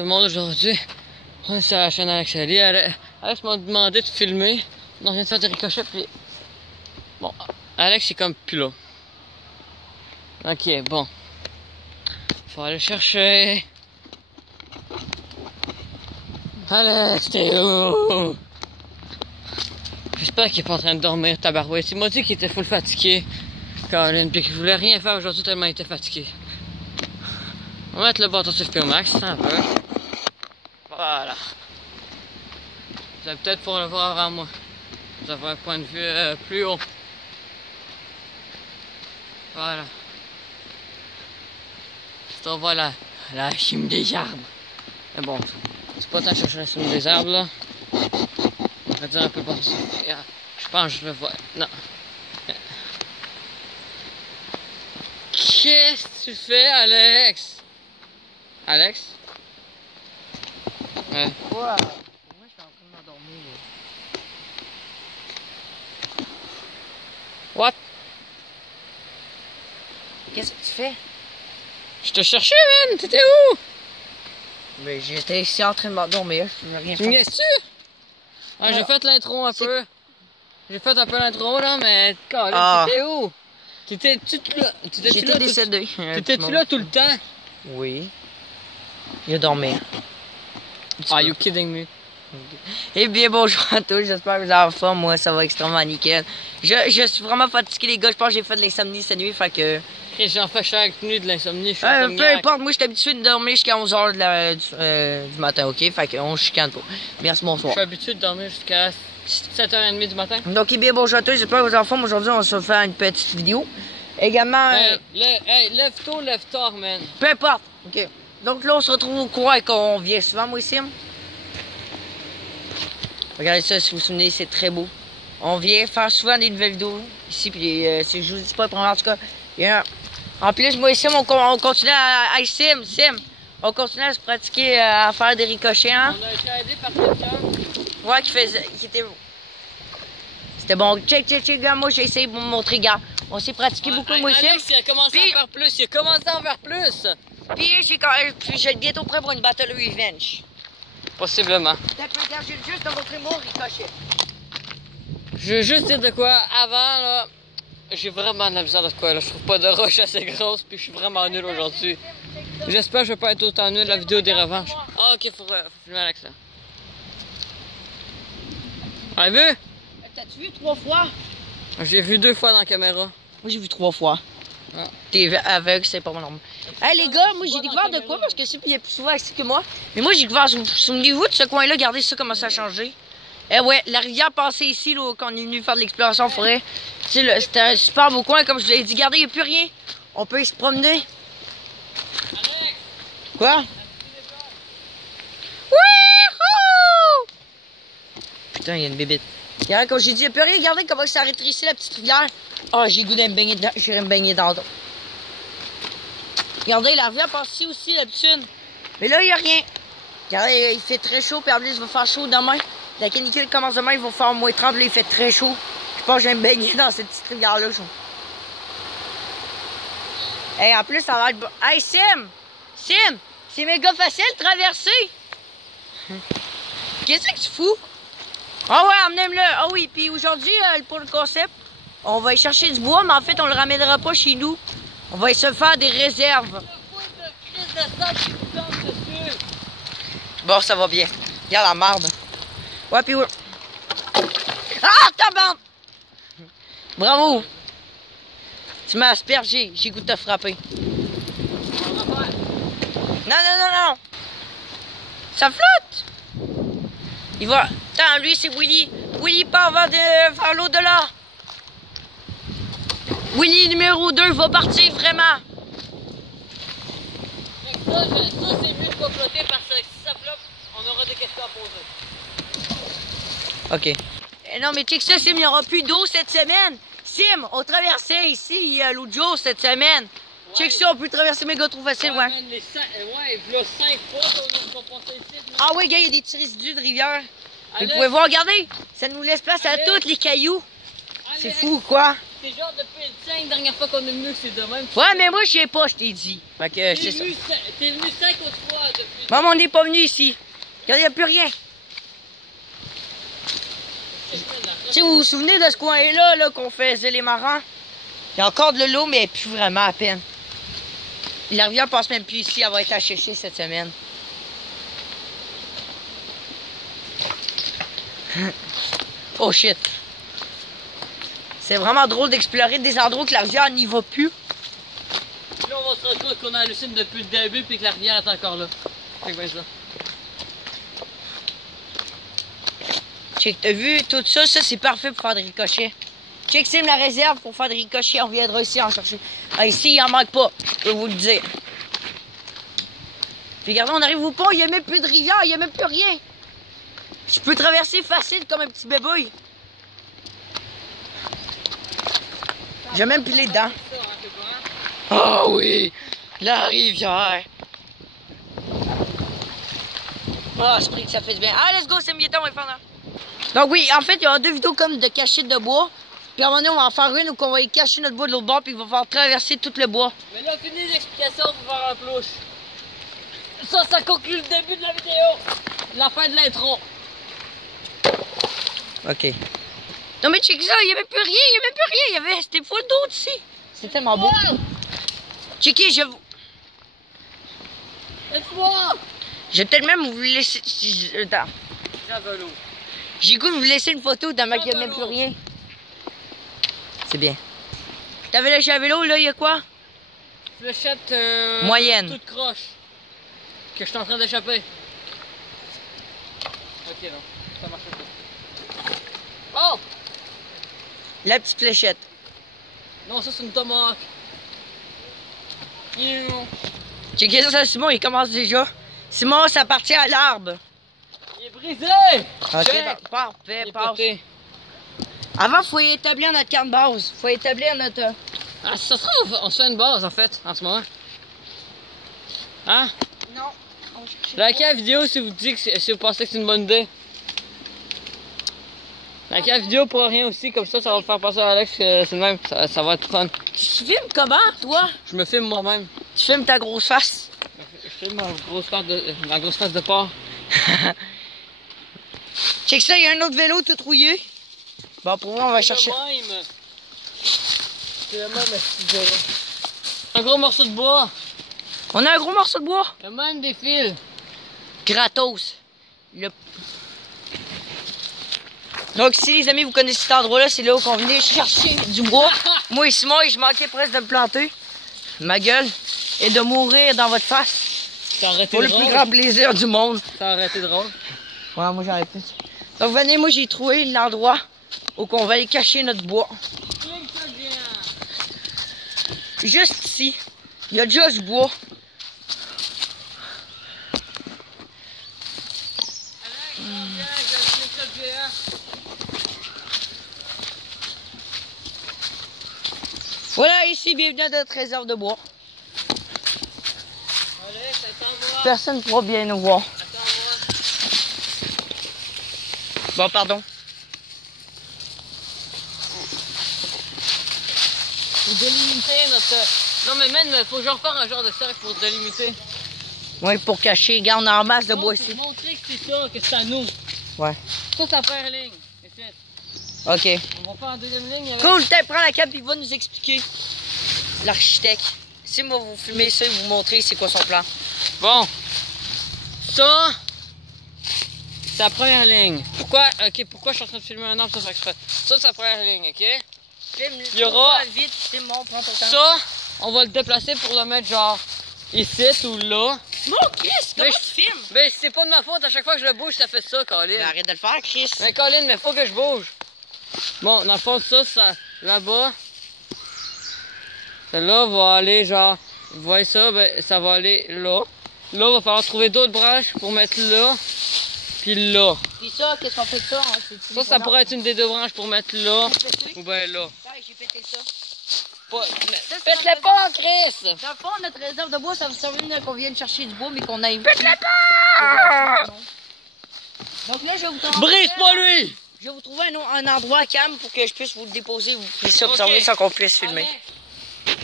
Le monde aujourd'hui, on est sur la chaîne Alex Ali. Alex m'a demandé de filmer. On vient de faire des ricochets, puis bon, Alex est comme plus là. Ok, bon. Faut aller chercher. Alex, t'es où? J'espère qu'il est pas en train de dormir, tabarouette. Il m'a dit qu'il était full fatigué, Caroline, puis qu'il voulait rien faire aujourd'hui tellement il était fatigué. On va mettre le bâton sur le max, un peu. Voilà. Vous allez peut-être pouvoir le voir avant moi. Vous avez un point de vue plus haut. Voilà. C'est on voit la cime des arbres. Mais bon, c'est pas tant de chercher la cime des arbres là. On va dire un peu par ça. Je pense que je le vois. Non. Qu'est-ce que tu fais, Alex? Alex? Ouais. Wow. Moi, je suis en train de m'endormir. What? Qu'est-ce que tu fais? Je te cherchais, man! T'étais où? Mais j'étais ici en train de m'endormir. Je peux rien Tu me faire. laisses-tu? Ah, j'ai fait l'intro un peu. J'ai fait un peu l'intro là, mais t'étais où? T'étais-tu là? J'étais décédé. T'étais-tu là tout le temps? Oui. Il a dormi. Are you kidding me? Eh bien, bonjour à tous, j'espère que vous avez en forme. Moi, ça va extrêmement nickel. Je suis vraiment fatigué, les gars. Je pense que j'ai fait de l'insomnie cette nuit, fait que... J'en fais chaque nuit de l'insomnie, je suis peu insomniaque. importe, moi, je suis habitué de dormir jusqu'à 11h du matin, ok? Fait qu'on chicane pas. Merci, bonsoir. Je suis habitué de dormir jusqu'à 7h30 du matin. Donc, eh bien, bonjour à tous, j'espère que vous avez en forme. Aujourd'hui, on va se faire une petite vidéo. Également... Lève tôt, lève tard, man. Peu importe, ok? Donc là, on se retrouve au courant et qu'on vient souvent, moi, ici. Regardez ça, si vous vous souvenez, c'est très beau. On vient faire souvent des nouvelles vidéos ici, puis si je vous dis pas, en tout cas, en plus, moi ici, on continue à sim. On continue à se pratiquer, à faire des ricochets, hein. On a été aidé par quelqu'un. Ouais, qui était... C'était bon. Check, gars, moi j'ai essayé de vous montrer, gars. On s'est pratiqué beaucoup, moi ici. Alex, il a commencé à en faire plus, il a commencé à en faire plus. Puis, je suis bientôt prêt pour une battle revenge. Possiblement. Regarde, je viens juste de montrer mon ricochet. Je veux juste dire de quoi, avant là, j'ai vraiment de la misère de quoi là, je trouve pas de roche assez grosse puis je suis vraiment nul aujourd'hui. J'espère que je vais pas être autant nul la vidéo des revanches. Ah ok, faut filmer Alex là. Avez vu? T'as-tu vu 3 fois? J'ai vu 2 fois dans la caméra. Moi j'ai vu 3 fois. Ah. T'es aveugle, c'est pas mon normal. Hey les gars, moi j'ai découvert de quoi parce que c'est il est plus souvent ici que moi. Mais moi j'ai découvert, souvenez-vous de ce coin-là, regardez ça comment ça a changé. Eh ouais, la rivière passait ici là, quand on est venu faire de l'exploration en forêt. C'était un super beau coin, comme je vous l'ai dit. Regardez, il n'y a plus rien. On peut y se promener. Alex! Quoi? Wouhou! Putain, il y a une bébite. Regardez, comme j'ai dit, il n'y a plus rien. Regardez comment ça a rétréci la petite rivière. Ah, j'ai goût de me baigner dedans. J'irai me baigner dans l'eau. Regardez, la rivière passe ici aussi, d'habitude. Mais là, il n'y a rien. Regardez, il fait très chaud, puis en plus, il va faire chaud demain. La canicule commence demain, il va faire moins 30, là, il fait très chaud. Je pense que je vais me baigner dans cette petite rivière-là. Hey, en plus, ça va être... Hey, Sim! C'est méga facile de traverser! Qu'est-ce que tu fous? Ah ouais, emmenez-le! Ah oui, puis aujourd'hui, pour le concept, on va y chercher du bois, mais en fait, on le ramènera pas chez nous. On va y se faire des réserves. Bon, ça va bien. Regarde la marde. Ouais, puis ouais. Ah, ta bande! Bravo! Tu m'as aspergé. J'ai goût de te frapper. Non. Ça flotte! Il va... Attends, lui, c'est Willy. Willy part vers l'au-delà. Willy numéro 2 va partir vraiment. Ça c'est mieux de pas flotter parce que si ça flotte, on aura des questions à poser. Ok. Non, mais check ça, Sim, il n'y aura plus d'eau cette semaine. Sim, on traversait ici l'autre jour cette semaine. Ouais. Check ça, on peut traverser méga trop facile, ouais. Man, il y a 5 fois qu'on passait ici. Ah oui, gars, il y a des petits résidus de rivière. Vous pouvez voir, regardez, ça nous laisse place à tous les cailloux. C'est fou, quoi. c'est genre depuis les 5 dernières fois qu'on est venu que c'est de même. Ouais, mais moi, je sais pas, je t'ai dit. Fait que, c'est ça. T'es venu 5 autres fois depuis. Maman, on n'est pas venu ici. Il n'y a plus rien. Tu sais, vous vous souvenez de ce coin-là là, qu'on faisait les marins? Il y a encore de l'eau, mais plus vraiment à peine. La rivière passe même plus ici, elle va être asséchée cette semaine. Oh shit. C'est vraiment drôle d'explorer des endroits que la rivière n'y va plus. Là, on va se rendre compte qu'on a halluciné depuis le début puis que la rivière est encore là. C'est bien ça. Check, t'as vu tout ça? Ça, c'est parfait pour faire des ricochets. Check, c'est la réserve pour faire des ricochets. On viendra ici en chercher. Ah, ici, il en manque pas. Je peux vous le dire. Puis regardez, on arrive au pont. Il n'y a même plus de rivière. Il n'y a même plus rien. Je peux traverser facile comme un petit bébouille. J'ai même plus les dents. Oh oui! La rivière! Ah, oh, Spring, ça fait du bien. Ah, let's go, c'est mieux temps, on va faire là. Donc oui, en fait, il y aura 2 vidéos comme de cachette de bois. Puis à un moment donné, on va en faire une où on va y cacher notre bois de l'autre bord, puis il va falloir traverser tout le bois. Mais là, fini l'explication pour faire un plouche. Ça conclut le début de la vidéo. La fin de l'intro. Ok. Non mais check ça, il n'y avait plus rien, il n'y avait plus rien. Il y avait, c'était full d'eau ici. C'est tellement beau. Wow. Checkez, je vous... Laisse-moi. Je vais peut-être même vous laisser... Attends. Javelo. J'ai goût de vous laisser une photo dans ma qu'il n'y a même plus rien. C'est bien. T'avais le javelot, là, il y a quoi? Fléchette moyenne. Toute croche. Que je suis en train d'échapper. Ok, non. Ça marche pas. Oh! La petite fléchette. Non, ça c'est une tomahawk. Checkez ça, Simon, il commence déjà. Simon, ça appartient à l'arbre. Il est brisé! Ok, parfait, Il est passe. pété. Avant, il faut établir notre camp de base. Il faut établir notre... Ah, ça sera, on se fait une base en fait, en ce moment. Hein? Non. Likez la vidéo si vous dites que si vous pensez que c'est une bonne idée. Likez la vidéo pour rien aussi, comme ça va me faire passer à Alex que c'est le même, ça va être fun. Tu filmes comment, toi? Je me filme moi-même. Tu filmes ta grosse face. Je filme ma grosse face de porc. Check ça, il y a un autre vélo tout rouillé. Bon, pour vrai, on va chercher. C'est le même vélo. Un gros morceau de bois. On a un gros morceau de bois. Le même des fils. Gratos. Donc si les amis vous connaissez cet endroit là, c'est là où on venait chercher du bois. Moi et Simon, je manquais presque de me planter. Ma gueule. Et de mourir dans votre face. Ça aurait été Pour le drôle. plus grand plaisir du monde. Ça aurait été drôle. Ouais, moi j'aurais pu. Donc venez, moi j'ai trouvé l'endroit où on va aller cacher notre bois. Juste ici. Il y a déjà du bois. Voilà, ici, bienvenue à notre réserve de bois. Personne ne pourra bien nous voir. Bon, pardon. Pour délimiter notre... Non mais man, faut genre faire un genre de cercle pour délimiter. Oui, pour cacher. Regarde, on a en masse de bois ici. Pour montrer que c'est ça, que c'est à nous. Ouais. Ça première ligne. Ici. Ok. On va faire en deuxième ligne avec... Cool, peut-être prends la cape et il va nous expliquer. L'architecte. Si moi vous filmez ça et vous montrez c'est quoi son plan. Bon. Ça, c'est la première ligne. Pourquoi je suis en train de filmer un arbre, ça fait exprès. Ça, c'est la première ligne, ok? Il y aura... Vite, Simon, prends ton temps. Ça, on va le déplacer pour le mettre genre ici ou là. Non, Chris, comment tu filmes? Mais c'est pas de ma faute, à chaque fois que je le bouge, ça fait ça, Colin. Mais arrête de le faire, Chris. Mais Colin, mais faut que je bouge. Bon, dans le fond, ça là-bas. Celle-là va aller genre, vous voyez ça, ben ça va aller là. Là, il va falloir trouver d'autres branches pour mettre là, puis là. Puis ça, qu'est-ce qu'on fait de ça? Hein? Ça pourrait être une des deux branches pour mettre là, ou ben là. Ouais, j'ai pété ça. Faites-le pas, Chris! Dans le fond, notre réserve de bois, ça veut servir qu'on vienne chercher du bois, mais qu'on aille. Faites-le pas! Donc là, je vais vous montrer. Brise pas lui! Je vais vous trouver un endroit calme pour que je puisse vous le déposer, vous puissiez observer Ok. sans qu'on puisse filmer. Allez.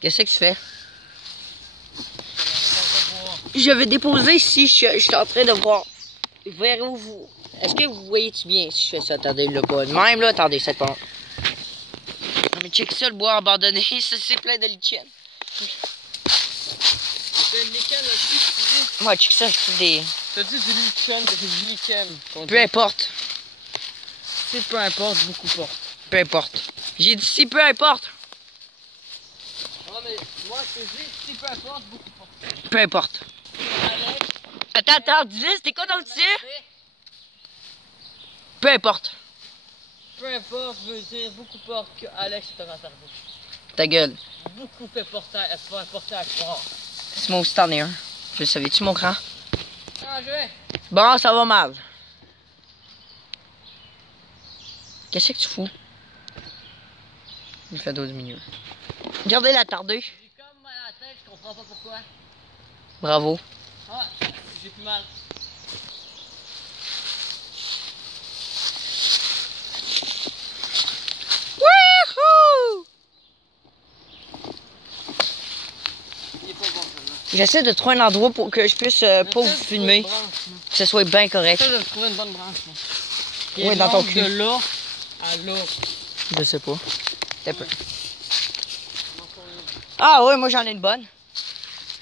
Qu'est-ce que tu fais? Je vais déposer ici, je suis en train de voir. Vers où vous... Est-ce que vous voyez-tu bien si je fais ça? Attendez, là, pas de même, là, attendez, c'est pas... Non, mais check ça, le bois abandonné, ça, c'est plein de lichen. C'est le lichen aussi, tu dis? Moi, check ça, c'est des... T'as dit du lichen, c'est du lichen. Peu importe, C'est peu importe, beaucoup porte. peu importe. J'ai dit si, peu importe. Non mais moi je te dis, si peu importe, beaucoup porte. Peu importe. Alex, Attends, disais, c'était quoi dans le tir? Peu importe. peu importe veut dire beaucoup porte que Alex est un retardé. Ta gueule. Beaucoup fait porter à croire. C'est moi aussi, t'en es un. Je le savais-tu, mon grand? Ah, je vais. Bon, ça va mal. Qu'est-ce que tu fous? Il fait 12 minutes. Regardez la tardée. J'ai comme mal à la tête, je comprends pas pourquoi. Bravo. Ah, j'ai plus mal. Wouhou! Il est pas bon celle-là. J'essaie de trouver un endroit pour que je puisse pas vous filmer, que ce soit bien correct. J'essaie de trouver une bonne branche. Là. Qui Oui, est dans ton longue cul. de là à là. Je sais pas. T'as peu. Ah ouais, moi j'en ai une bonne.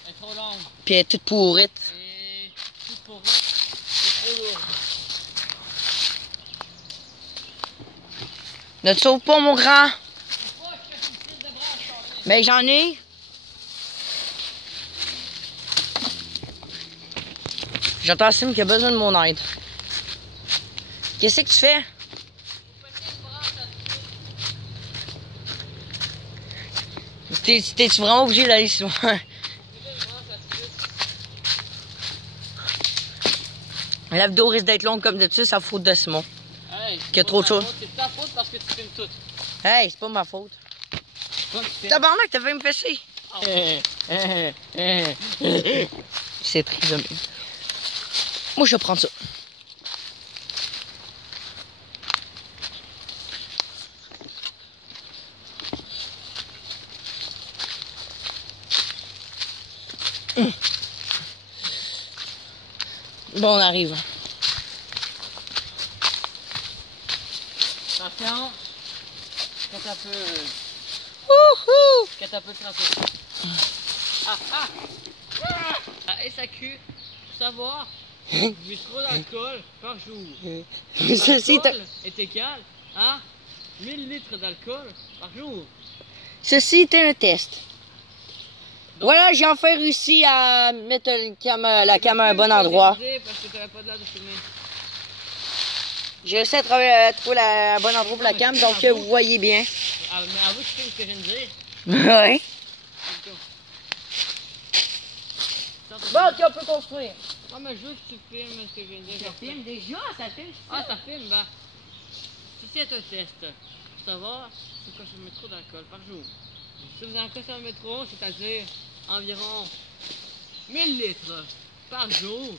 Elle est trop longue. Puis elle est toute pourrite. Et tout pour eux, c'est trop lourd. Ne te sauve pas, mon grand. Pourquoi je fais une pile de branches cassées? Mais j'en ai. J'entends Sim qui a besoin de mon aide. Qu'est-ce que tu fais? T'es-tu vraiment obligé d'aller si loin? La vidéo risque d'être longue comme d'habitude, ça faute de Simon. Hey, Qu'il y a trop de choses. C'est ta faute parce que tu filmes tout. Hey, c'est pas ma faute. Toi qui filmes. Tabarnak, t'as fait me fesser. C'est très humide. Moi, je vais prendre ça. Bon, on arrive. Attention. Quand t'as peu. Wouhou! Quand t'as peu tracé. Ah ah! À SAQ, pour savoir, vous buvez trop d'alcool par jour. Ceci est, L'alcool est égal à 1000 litres d'alcool par jour. ceci était un test. Voilà, j'ai enfin réussi à mettre la cam à un bon endroit. Parce que t'avais pas de l'air de filmer. J'ai réussi à trouver un bon endroit pour la cam, donc vous voyez bien. Ah, mais avoue que tu filmes ce que je viens de dire. Ouais. Bon, Bon, ok, on peut construire. ah, mais je veux que tu filmes ce que je viens de dire. Ça filme déjà, ça filme. Ah, ça filme, bah. Si c'est un test, pour savoir si vous consommez trop d'alcool par jour. Si vous en consommez trop, c'est-à-dire environ 1000 litres par jour,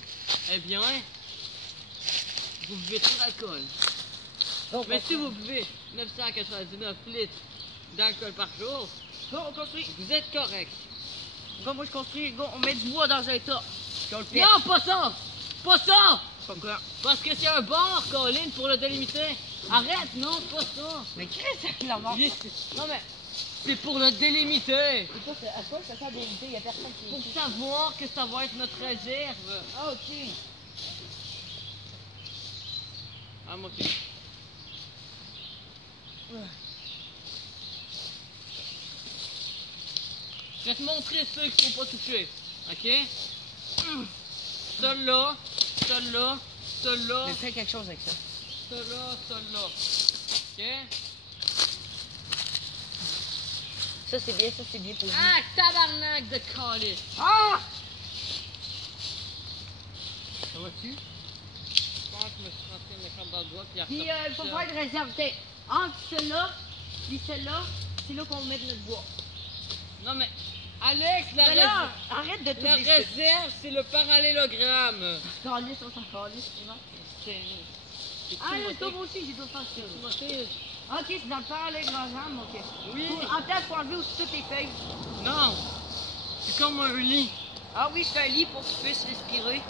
eh bien, vous buvez trop d'alcool. Mais si vous buvez 999 litres d'alcool par jour, Bon, on construit. vous êtes correct. Go, moi je construis. Go, on met du bois dans un tas. Puis on le pète. Non, pas ça! Pas ça! Pourquoi? Parce que c'est un bar, Colin, pour le délimiter. Arrête, non, pas ça! Mais qu'est-ce que c'est la mort? Non mais, c'est pour le délimiter! À quoi ça sert d'éviter? Il y a personne qui. Pour savoir que ça va être notre réserve. Ah, ok. Ah, moi aussi. Je vais te montrer ceux qu'il faut pas toucher. Ok? Celui-là, celui-là, celui-là, Je fais quelque chose avec ça. celui-là, celui-là. Ok? Ça, c'est bien posé. Ah, tabarnak de calice! Ah! Ça va-tu? Je pense que je me suis rentré une corde dans le doigt puis Puis, il faut faire une réserve. Entre celle-là, puis celle-là, c'est là qu'on va mettre notre bois. Non mais, Alex, la Mais réserve, là, arrête de tout la décider. réserve, c'est le parallélogramme. Calisse, on s'en calisse, c'est bon. C'est... Ah, le top aussi, j'ai d'autres faces. Ok, c'est dans le parallélogramme, ok. Oui. En tête, faut enlever aussi toutes les feuilles. Non. C'est comme un lit. Ah oui, c'est un lit pour que tu puisses respirer.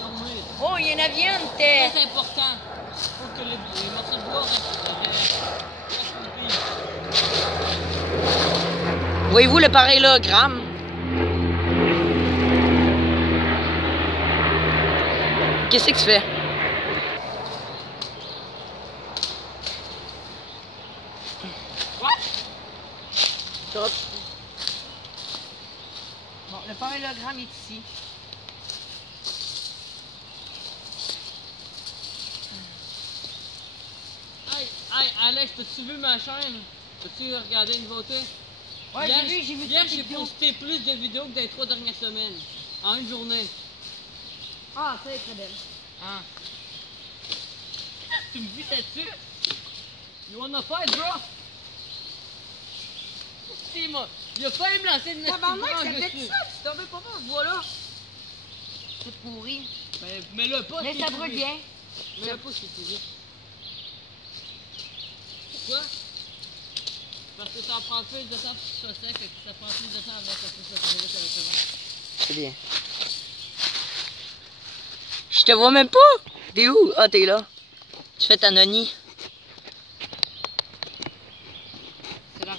Normal. Oh, il y en a bien, t'es. C'est important. Faut que les morceaux de bois restent coupés. Voyez-vous le parallélogramme? Qu'est-ce que tu fais? Stop. Bon, le parallélogramme est ici. Hey, Alex, peux-tu vu ma chaîne? Peux-tu regarder une photo? Ouais, Hier, j'ai vu hier toutes les j'ai vidéos. posté plus de vidéos que dans les 3 dernières semaines. En une journée. Ah, ça est très belle. Hein? Tu me dis là-dessus? You wanna fight, bro? Si, moi, il a failli me lancer une Tabarnak, ça branche fait dessus. ça, tu tombais pas dans ce bois-là. C'est pourri. Ben, mets-le pas. Mais c'est ça pourri. brûle bien. Mets-le pas, c'est pourri. Pourquoi? Parce que ça prend plus de temps pour que ce soit sec et que ça prend plus de temps avant que ça puisse se brûler correctement. C'est bien. Je te vois même pas. T'es où? Ah, t'es là. Tu fais ta noni. C'est la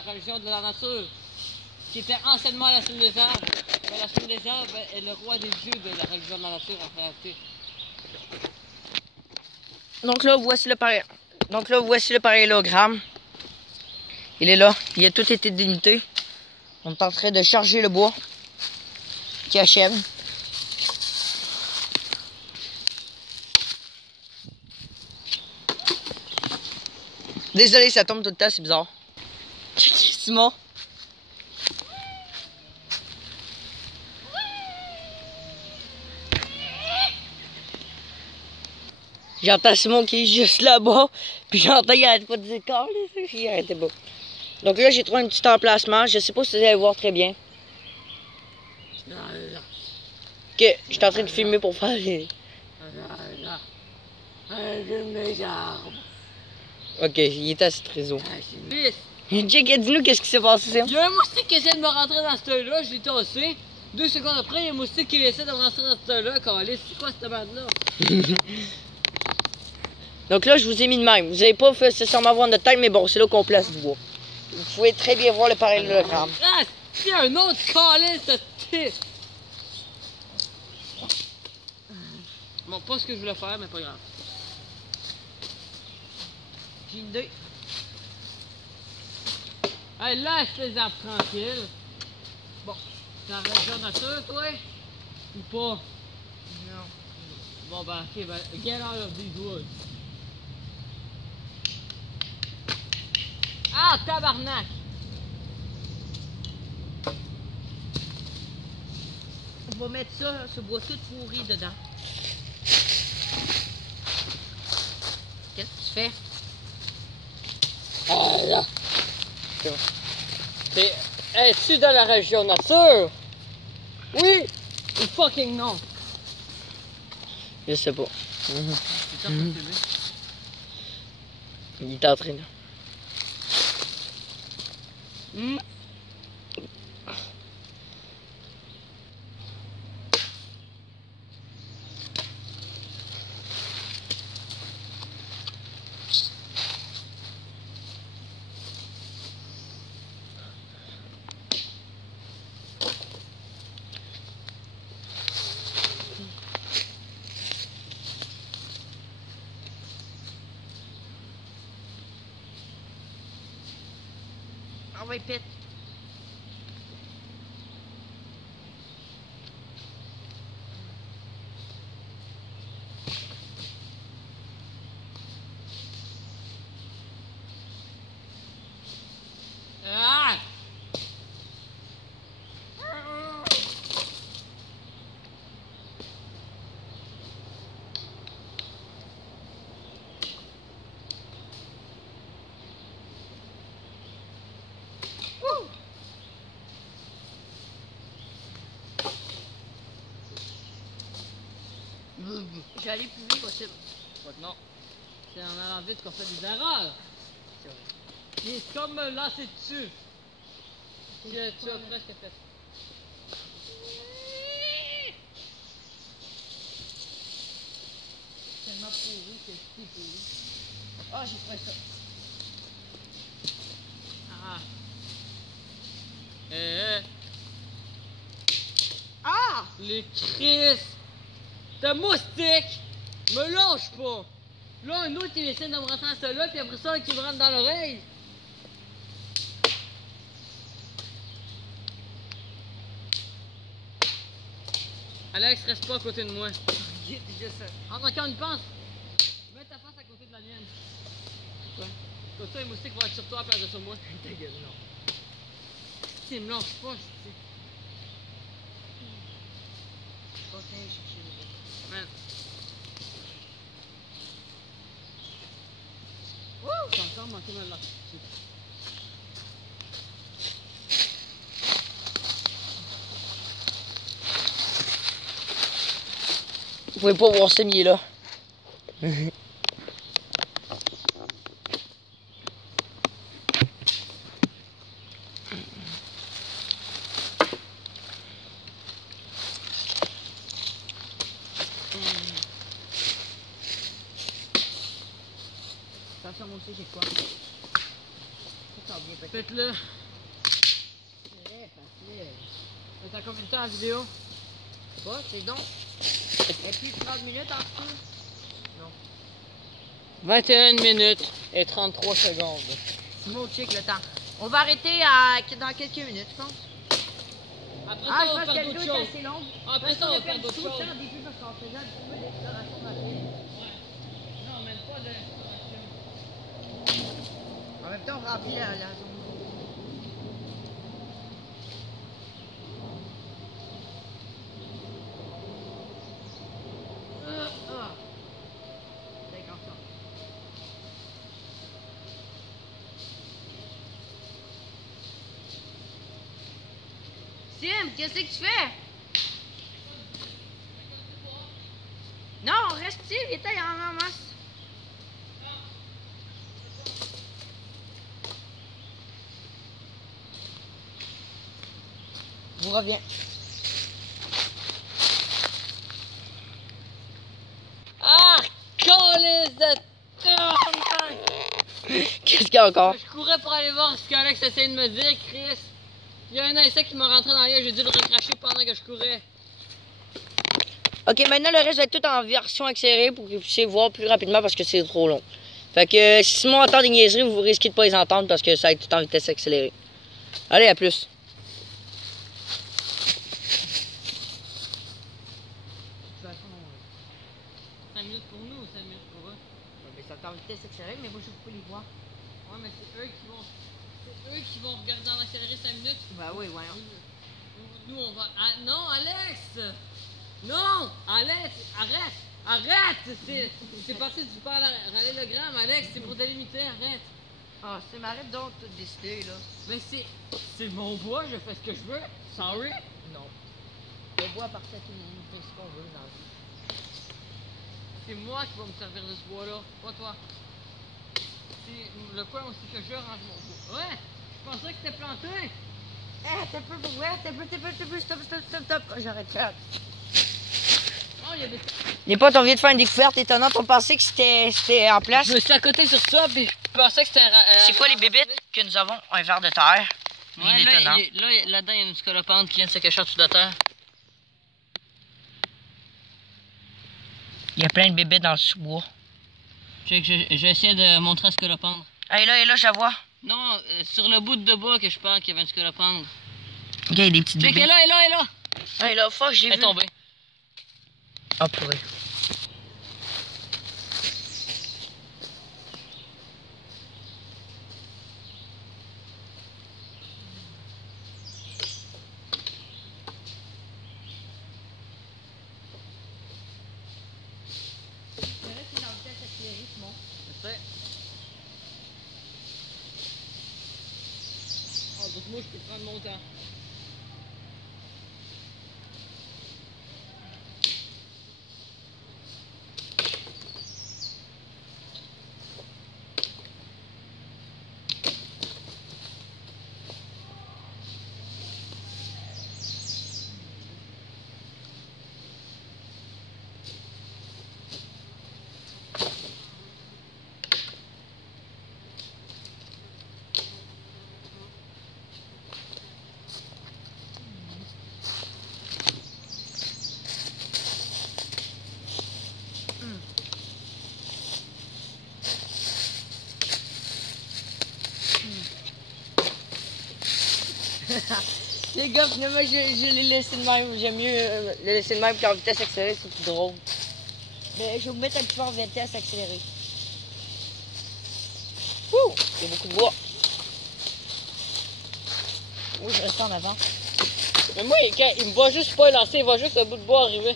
religion de la nature qui était anciennement la Chine des arbres. Mais la Chine des arbres est le roi des dieux de la religion de la nature en réalité. Donc là, voici le parallélogramme. Il est là. Il a tout été délimité. On est en train de charger le bois qui achève. Désolé, ça tombe tout le temps, c'est bizarre. Simon. J'entends Simon qui est juste là-bas. Puis j'entends, il arrête pas de dire corps, il arrêtait pas. Donc là, j'ai trouvé un petit emplacement. Je sais pas si vous allez voir très bien. Ok, je suis en train de filmer pour faire les... Ok, il est à ce réseau. Check, dis-nous qu'est-ce qui s'est passé. Il y a un moustique qui essaie de me rentrer dans ce là, je l'ai tassé. 2 secondes après, il y a un moustique qui essaie de me rentrer dans ce là. C'est quoi cette merde là? Donc là, je vous ai mis de même. Vous n'avez pas fait nécessairement voir notre tête, mais bon, c'est là qu'on place du bois. Vous pouvez très bien voir le parallélogramme. Ah, c'est un autre calice de type. Bon, pas ce que je voulais faire, mais pas grave. J'ai une idée. Hey, lâche les arbres tranquilles. Bon, t'es en région nature, toi? Ou pas? Non. Bon, ben, ok, ben, get out of these woods. Ah, tabarnak! On va mettre ça, ce bois tout pourri dedans. Qu'est-ce que tu fais? Ah, là! Es-tu dans la région nature? Oui! Ou fucking non? Je sais pas. C'est comme Il est en train de... Ah ouais, pète. Ah! J'allais plus vite possible. Quoi que non. C'est en allant vite qu'on fait des erreurs. C'est vrai. Il est comme me lancer dessus. Tu as presque fait. C'est tellement pourri que c'est pourri. Ah, j'ai trouvé ça. Ah. Eh. Ah! Les crises de moustiques me lâche pas. Là, un autre qui essaie de me rentrer dans ça là, puis après ça, qui me rentre dans l'oreille. Alex, reste pas à côté de moi. Déjà ça. Entre quand on y pense, mets ta face à côté de la mienne. Quoi? Comme ça, les moustiques vont être sur toi à la place de sur moi. Ta gueule, non. Si, il me lâche pas, je Continue de chercher les gars. Man. Wouh! J'ai encore manqué de me lâcher. Vous pouvez pas voir ce mier là. Attention, moi aussi j'ai quoi? Ça sent bien peut-être. Faites-le. Très facile. T'as combien de temps la vidéo? Pas, c'est donc. Et puis 30 minutes en dessous? Non. 21 minutes et 33 secondes. C'est mon check le temps. On va arrêter dans quelques minutes, je pense. Après Ah, ça, je on va pense que faire la d'autres vidéo est choses. assez longue. Après Parce ça, qu'on on a va faire perdu d'autres tout le choses. temps au début parce qu'on faisait un petit peu d'exploration dans le film. Non, même pas de l'exploration. En même temps, on remplit la zone. Ah. D'accord, ça. Sim, qu'est-ce que tu fais? Non, reste ici, il était en masse. Je vous reviens. Ah! Calice de... Qu'est-ce qu'il y a encore? Je courais pour aller voir ce qu'Alex essayait de me dire, Chris. Il y a un insecte qui m'a rentré dans l'œil, j'ai dû le recracher pendant que je courais. Ok, maintenant le reste va être tout en version accélérée pour que vous puissiez voir plus rapidement parce que c'est trop long. Fait que si moi entend des niaiseries, vous risquez de pas les entendre parce que ça va être tout en vitesse accélérée. Allez, à plus. De toute façon, 5 minutes pour nous ou 5 minutes pour eux? ça va être en vitesse accélérée, mais moi je peux les voir. Ouais, mais c'est eux qui vont... C'est eux qui vont regarder en accéléré 5 minutes. Bah oui, voyons. Nous, on va... Ah, non, Alex! Non! Alex! Arrête! Arrête! C'est passé du parallélogramme, Alex, c'est pour délimiter, arrête! Ah, c'est m'arrête donc de décider là. Mais c'est mon bois, je fais ce que je veux. Sorry. Non. Le bois par cette unité, ce qu'on veut dans la vie. C'est moi qui vais me servir de ce bois-là, pas toi. C'est le point aussi que je range mon bois. Ouais! Je pensais que c'était planté! T'as peu, ouais, t'as peu, stop. J'arrête ça. Oh, il y a des... Les potes, on vient de faire une découverte étonnante. On pensait que c'était en place. Je me suis à côté sur ça, puis je pensais que c'était un... C'est quoi les bébites que nous avons? Un verre de terre. Rien Ouais, d'étonnant. là-dedans, il y a une scolopendre qui vient de se cacher en dessous de la terre. Il y a plein de bébites dans le sous-bois. J'essaie de montrer la scolopendre. Ah, et là, je la vois. Non, sur le bout de bois que je pense qu'il y avait une scolopendre. Ok, il y a des petites Check, bébites. elle est là! Ah, et là, fuck, j'ai Elle est vu. tombée. Ah, purée. Je sais. Oh, donc moi, je peux prendre mon temps. Les gars, finalement, je l'ai laissé de même. J'aime mieux le laisser de même qu'en vitesse accélérée, c'est plus drôle. Mais je vais vous mettre un petit peu en vitesse accélérée. Ouh! Il y a beaucoup de bois. Oui, je reste en avant. Mais moi, quand il me voit juste pas lancer, il voit juste un bout de bois arriver.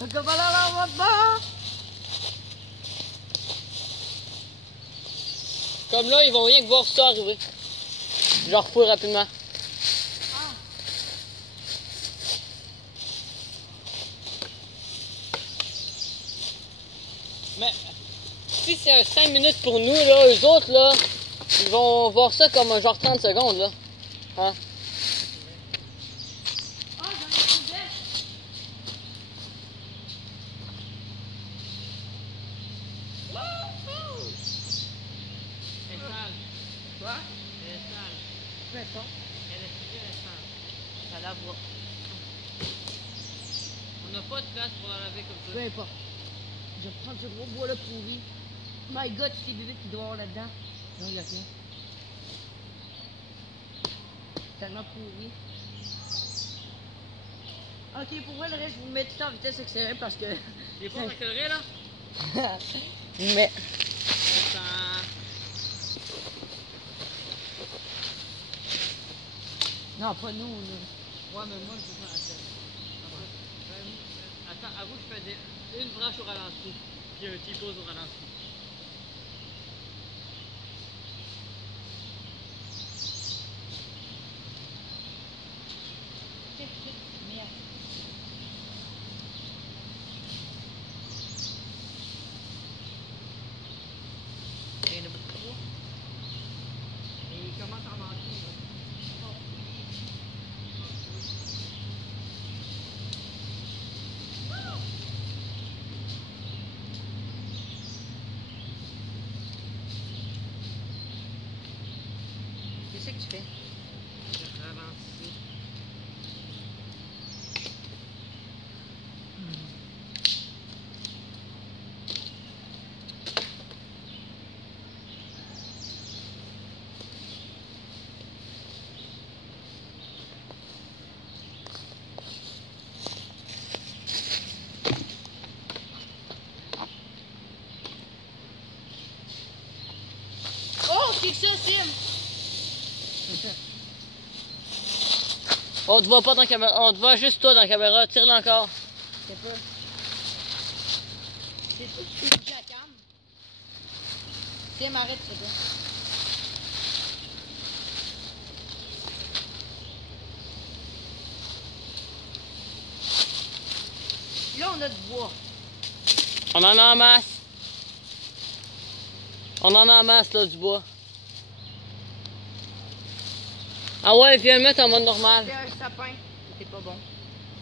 Donc, voilà, là, on va bas. Comme là, ils vont rien que voir ça arriver. Je refoule rapidement. Mais si c'est 5 minutes pour nous, là, eux autres, là, ils vont voir ça comme un genre 30 secondes, là. Hein? Quoi? Peu importe. Ça la voit. On n'a pas de place pour la laver comme Peu importe. Je vais prendre ce gros bois là pourri. My god, c'est des bébés qui doivent avoir là-dedans. Non, il n'y a rien. Tellement pourri. Ok, pour vrai, le reste, je vous le mets tout en vitesse accélérée parce que. Il est pas accéléré, là? Mais. Non, pas nous. Ouais, mais moi, je veux faire attends, avoue, je fais une branche au ralenti, puis un petit pause au ralenti. Merde. Il y en a beaucoup trop. Et il commence à manquer. Qu'est-ce que tu fais? Je ralentis. Oh, c'est que ça, Sim! On te voit pas dans la caméra, on te voit juste toi dans la caméra, tire-le encore. C'est pas. C'est toi qui fais bouger la cam. Sim, arrête, c'est toi. Là, on a du bois. On en a en masse. On en a en masse, là, du bois. Ah ouais, viens le mettre en mode normal. C'est un sapin. C'est pas bon.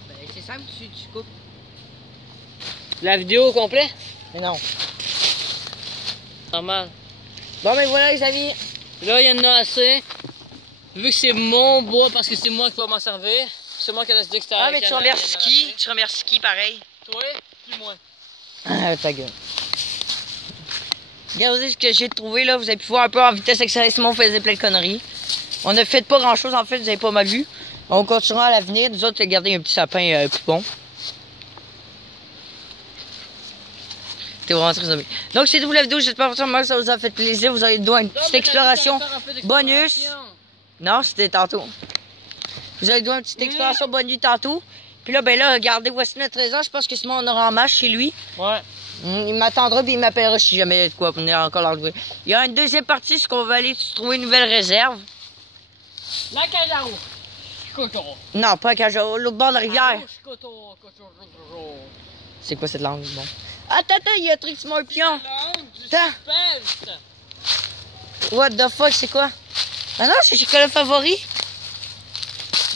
Ben, c'est simple, tu coupes. La vidéo au complet? Mais non. Normal. Bon, ben voilà, les amis. Là, il y en a assez. Vu que c'est mon bois, parce que c'est moi qui vais m'en servir, c'est moi qui ai décidé que c'était Ah, mais tu remercies qui? Tu remercies qui, pareil? Toi, puis moi. Ah, ta gueule. Regardez ce que j'ai trouvé là, vous avez pu voir un peu en vitesse accélérée, Simon faisait plein de conneries. On ne fait pas grand chose en fait, vous avez pas mal vu. On continuera à l'avenir, nous autres, garder un petit sapin plus bon. T'es vraiment très aimé. Donc c'est tout pour la vidéo, j'espère que ça vous a fait plaisir, vous avez droit à une petite exploration bonus. Non, c'était tantôt. Vous avez droit à une petite exploration bonus tantôt. Puis là, ben là, regardez, voici notre trésor, je pense que Simon on aura en marche chez lui. Ouais. Il m'attendra puis il m'appellera si jamais il y a de quoi venir encore l'enlever. Il y a une deuxième partie, c'est qu'on va aller trouver une nouvelle réserve. La Cajaro. Coton. Non, pas à Cajaro, l'autre bord de la rivière. Coton. C'est quoi cette langue? Bon. Attends, il y a Trix Morpion. Attends. What the fuck, c'est quoi? Ah non, c'est chocolat favori.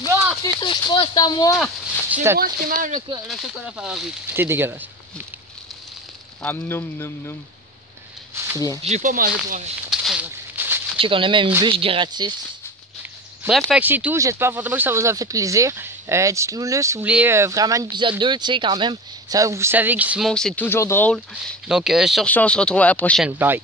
Non, tu touches pas, c'est à moi. C'est Ça- moi qui mange le chocolat favori. T'es dégueulasse. Ah, noum, noum, noum. C'est bien. J'ai pas mangé pour rien. Tu sais qu'on a même une bûche gratis. Bref, fait que c'est tout. J'espère fortement que ça vous a fait plaisir. Dites-nous là si vous voulez vraiment un épisode 2, tu sais, quand même. Ça, vous savez que Simon, c'est toujours drôle. Donc, sur ce, on se retrouve à la prochaine. Bye.